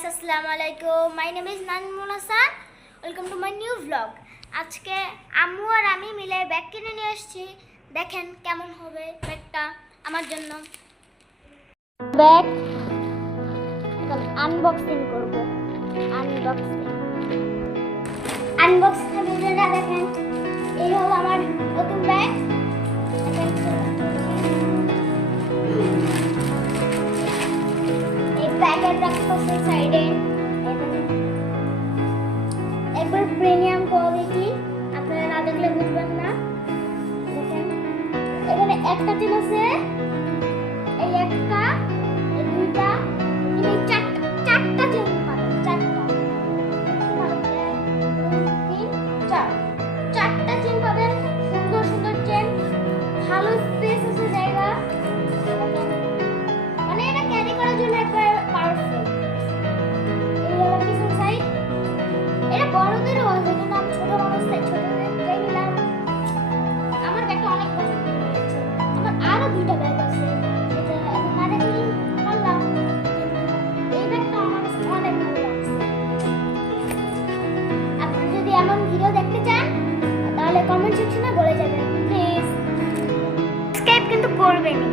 guys, Assalamualaikum. My name is Nanmun Hasan. Welcome to my new vlog. আজকে আম্মু আর আমি মিলে ব্যাগ কিনে নিয়ে এসেছি। দেখেন কেমন হবে ব্যাগটা আমার জন্য। ব্যাগ এখন আনবক্সিং করব। আনবক্সিং ভিডিওটা দেখেন। এই হলো আমার নতুন ব্যাগ। প্যাকেট রাখতে সাইডে একবার প্রিমিয়াম কোয়ালিটি, আপনারা না দেখলে বুঝবেন না। দেখেন এখানে একটা চেন আছে, এই একটা, এই দুইটা, এই চারটা চেন পাবেন। চারটা চেন পাবেন, সুন্দর সুন্দর চেন, ভালো স্পেস আছে জায়গা, মানে এটা ক্যারি করার জন্য একবার পারফেক্ট। এই হলো পিছন সাইড। এটা বড়দেরও আছে, কিন্তু আমি ছোট মানুষ তাই ছোটটাই নিলাম। আমার ব্যাগটা অনেক পছন্দ হয়েছে। আমার আরো দুইটা ব্যাগ আছে, এটা এখন না দেখি পারলাম, এই ব্যাগটা আমার অনেক ভালো লাগছে। আপনি যদি এমন ভিডিও দেখতে চান তাহলে কমেন্ট সেকশনে বলে যাবেন প্লিজ। সাবস্ক্রাইব কিন্তু করবেনই।